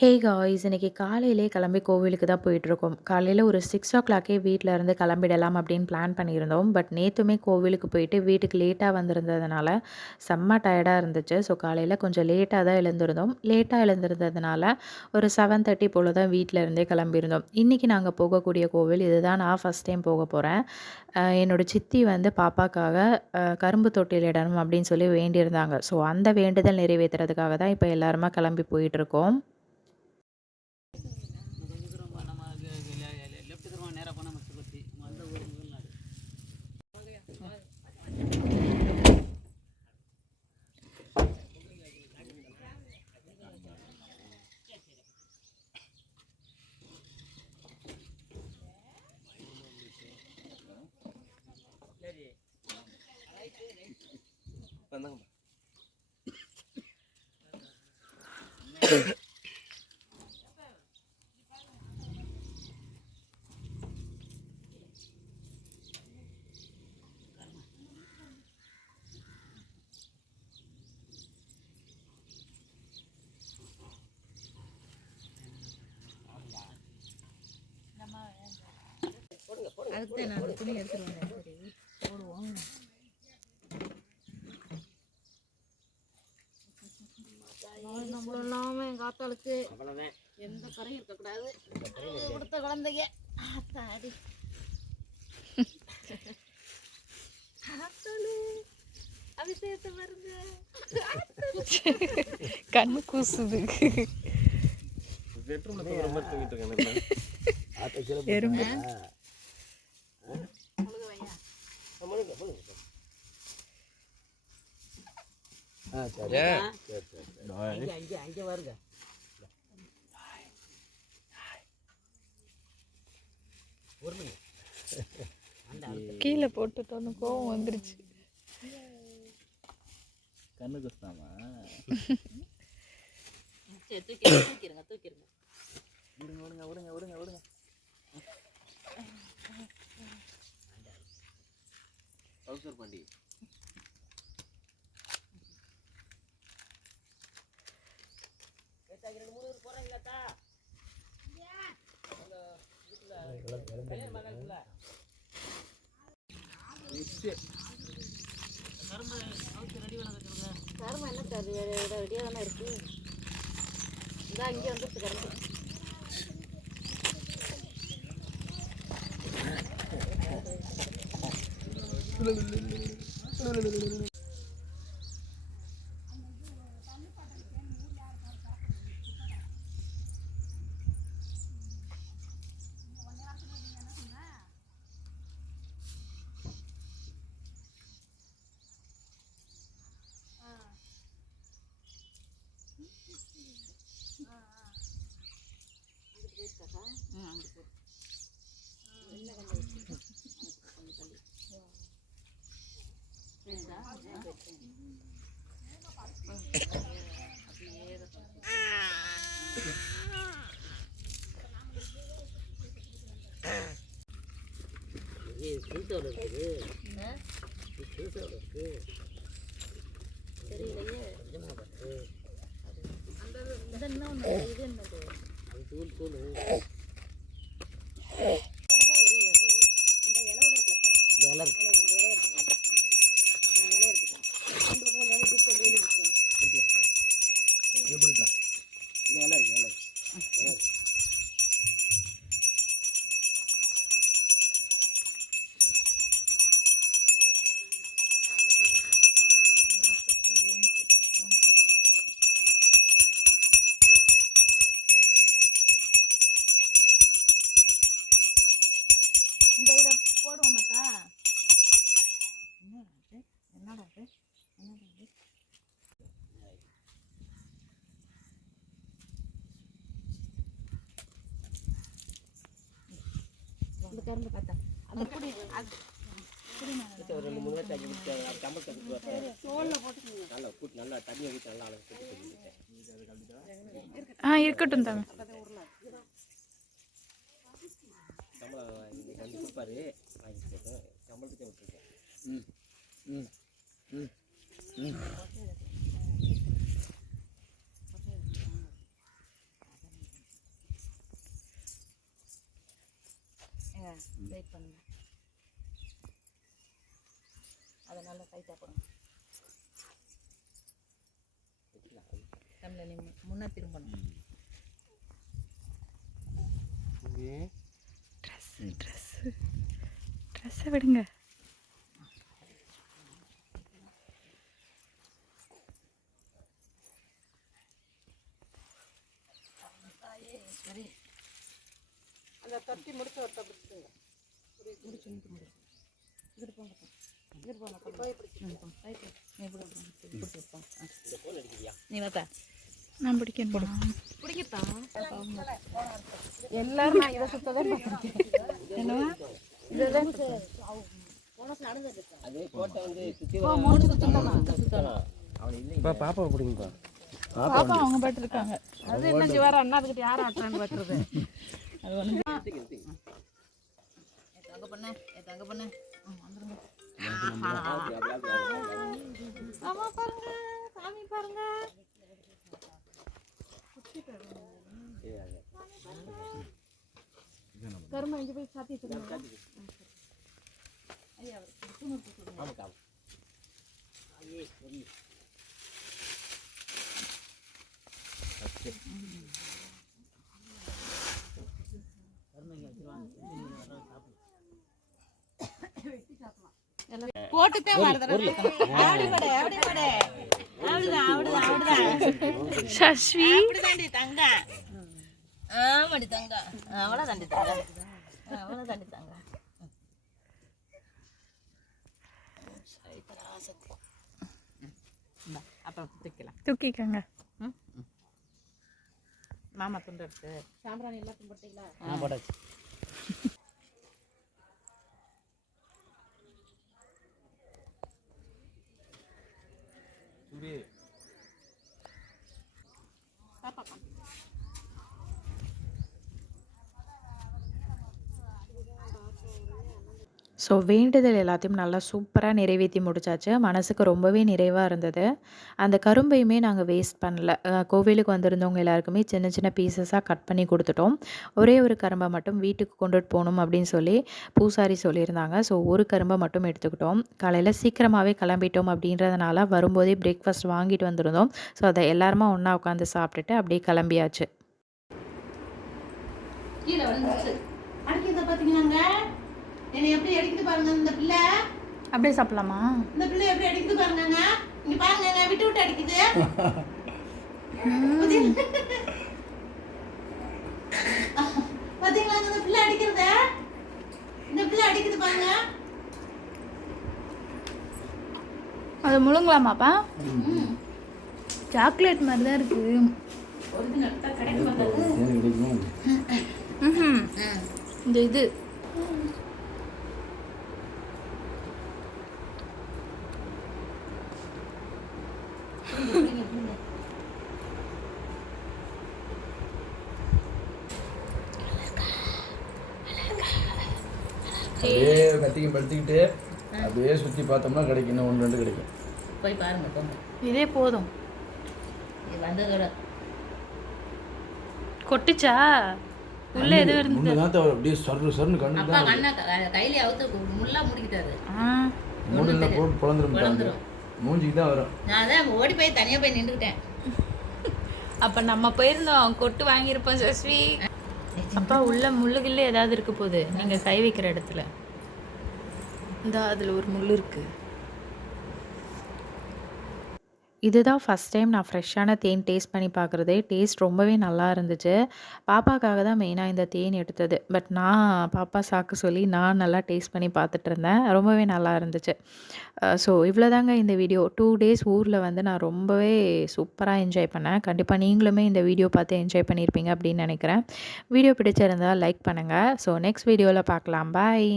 Hey guys இன்றைக்கி காலையிலே கிளம்பி கோவிலுக்கு தான் போயிட்டுருக்கோம். காலையில் ஒரு சிக்ஸ் ஓ கிளாக்கே வீட்டில் இருந்து கிளம்பிடலாம் அப்படின்னு பிளான் பண்ணியிருந்தோம். பட் நேற்றுமே கோவிலுக்கு போயிட்டு வீட்டுக்கு லேட்டாக வந்திருந்ததுனால செம்ம டயர்டாக இருந்துச்சு. ஸோ காலையில் கொஞ்சம் லேட்டாக தான் எழுந்திருந்தோம். லேட்டாக எழுந்திருந்ததுனால ஒரு செவன் தேர்ட்டி போல் தான் வீட்டில் இருந்தே கிளம்பியிருந்தோம். இன்றைக்கி நாங்கள் போகக்கூடிய கோவில் இதுதான். நான் ஃபஸ்ட் டைம் போக போகிறேன் என்னோடய சித்தி வந்து பாப்பாக்காக கரும்பு தொட்டில் இடணும் அப்படின்னு சொல்லி வேண்டியிருந்தாங்க. ஸோ அந்த வேண்டுதல் நிறைவேற்றுறதுக்காக தான் இப்போ எல்லாருமா கிளம்பி போயிட்டுருக்கோம். அதுக்கு நான் அந்த துணி எடுத்துட்டு அவ்வளோதான் எந்த குறையும் இருக்கக்கூடாது. கொடுத்த குழந்தைங்க ஆத்தாடி அபிஷேகத்தை பாருங்க. கண்ணு கூசுது. எறும்பு முழுக வையா அங்கே அங்கே அங்கே வருங்க கீழே போட்டுட்டோன்னு கோவம் வந்துருச்சு. கண்ணு குஸ்தாமா தூக்கிடுங்க தூக்கிடுங்க விடுங்க விடுங்க விடுங்க விடுங்க விடுங்க. கவுசர் பாண்டி. கரும்பு என்ன சார்? ரெடியாக தானே இருக்கு. இந்தா இங்கே வந்து கரும்பு. இது புதுசோட இருக்குது இது புதுசோட இருக்கு தெரியலையே கொஞ்சமாக பார்த்து இது என்ன ஒன்று இது என்னது? அது தூள் தூள். இந்த கரும்பு பார்த்தா. அந்த குடி அது ஒரு ரெண்டு மூணு வாட்டி தண்ணி அது கம்பல் தண்ணி நல்லா கூட்டி நல்லா தண்ணியை ஊற்றி நல்லா அளவு கூட்டி ஆ இருக்கட்டும் இன்னைக்கு வந்து கொடுப்பாரு. வாங்கிட்டு விட்டுருக்கேன். ம் ம் ம் ம். நல்லா டைட்டாக போடுங்க தமிழில் நீ முன்னே திரும்பணும் ட்ரெஸ்ஸு ட்ரெஸ்ஸு ட்ரெஸ்ஸை விடுங்க சரி அந்த தட்டி முடிச்சு ஒருத்த பிடிச்சிங்க முடிச்சு முடிச்சு முடிச்சு இங்கிட்டு போங்க நீ வாப்பா நான் பிடிக்கணும் எல்லாரும் நான் இதை சுத்ததான் என்னவா இதுதான் அது பிடிங்கப்பா பாப்பா அவங்க பாட்டு இருக்காங்க. அது என்ன ஜிவாரா அண்ணா அதுக்கிட்ட யாரும் ஆட்டுறான்னு பாட்டுறது அது ஒன்று தங்க பண்ண தங்க பண்ண வந்துருங்க. ஆமா பாருங்க சாமி பாருங்க கருமா இங்க போய் சாத்தி வச்சிருங்க ஆமாக்கா ஐயே தங்க. ஆமாடி தங்க. அவ்வளோ தாண்டி தங்க. அவ்வளோ தாண்டி தங்க அப்புறம் தூக்கலாம் தூக்கிக்கங்க. மாமா துண்டு எடுத்து. சாம்பிராணி எல்லாம் போட்டாச்சு. ஸோ வேண்டுதல் எல்லாத்தையும் நல்லா சூப்பராக நிறைவேற்றி முடிச்சாச்சு. மனசுக்கு ரொம்பவே நிறைவாக இருந்தது. அந்த கரும்பையுமே நாங்கள் வேஸ்ட் பண்ணல. கோவிலுக்கு வந்திருந்தவங்க எல்லாருக்குமே சின்ன சின்ன பீசஸாக கட் பண்ணி கொடுத்துட்டோம். ஒரே ஒரு கரும்பை மட்டும் வீட்டுக்கு கொண்டுட்டு போகணும் அப்படின்னு சொல்லி பூசாரி சொல்லியிருந்தாங்க. ஸோ ஒரு கரும்பை மட்டும் எடுத்துக்கிட்டோம். காலையில் சீக்கிரமாகவே கிளம்பிட்டோம் அப்படின்றதுனால வரும்போதே பிரேக்ஃபாஸ்ட் வாங்கிட்டு வந்திருந்தோம். ஸோ அதை எல்லாருமா ஒன்றா உட்காந்து சாப்பிட்டுட்டு அப்படியே கிளம்பியாச்சு. கீழே விழுந்துச்சு அடிக்கிறத பார்த்தீங்கன்னாங்க என்னை எப்படி அடிக்குது பாருங்க இந்த பிள்ளை. அப்படியே சாப்பிட்லாமா? இந்த பிள்ளை எப்படி அடிக்குது பாருங்கங்க. இங்க பாருங்க விட்டு விட்டு அடிக்குது. பாத்தீங்களா இந்த பிள்ளை அடிக்கிறத? இந்த பிள்ளை அடிக்குது பாருங்க. அது முழுங்கலாமாப்பா சாக்லேட் மாதிரி தான் இருக்கு. இந்த இது. அப்படியே கத்திக்கு படுத்திக்கிட்டு அப்படியே சுற்றி பார்த்தோம்னா கிடைக்கும். இன்னும் ஒன்று ரெண்டு கிடைக்கும். போய் பாருங்க போங்க இதே போதும். வந்ததோட. கொட்டுச்சா? உள்ள எது இருந்து ஒன்று தான் தவிர அப்படியே சொரு சொருன்னு கண்ணு அப்பா கண்ணா கையில அவுத்து முள்ளா முடிக்கிட்டாரு. ஆ. மூடில் போட்டு பிளந்துரும் பிளந்துரும். மூஞ்சிக்கு தான் வரும். நான் தான் ஓடி போய் தனியா போய் நின்றுக்கிட்டேன். அப்ப நம்ம போயிருந்தோம். கொட்டு வாங்கியிருப்போம் சஸ்வி. அப்பா உள்ள முள்ளுகில்ல ஏதாவது இருக்க போகுது. நீங்க கை வைக்கிற இடத்துல. இந்த அதுல ஒரு முள் இருக்கு. இதுதான் ஃபஸ்ட் டைம் நான் ஃப்ரெஷ்ஷான தேன் டேஸ்ட் பண்ணி பார்க்குறதே டேஸ்ட் ரொம்பவே நல்லா இருந்துச்சு. பாப்பாக்காக தான் மெயினாக இந்த தேன் எடுத்தது. பட் நான் பாப்பா சாக்கு சொல்லி நான் நல்லா டேஸ்ட் பண்ணி பார்த்துட்டு இருந்தேன். ரொம்பவே நல்லா இருந்துச்சு. ஸோ இவ்வளோதாங்க இந்த வீடியோ டூ டேஸ் ஊரில் வந்து நான் ரொம்பவே சூப்பராக என்ஜாய் பண்ணேன். கண்டிப்பாக நீங்களுமே இந்த வீடியோ பார்த்து என்ஜாய் பண்ணியிருப்பீங்க அப்படின்னு நினைக்கிறேன். வீடியோ பிடிச்சிருந்தா லைக் பண்ணுங்கள் ஸோ நெக்ஸ்ட் வீடியோவில் பார்க்கலாம். பாய்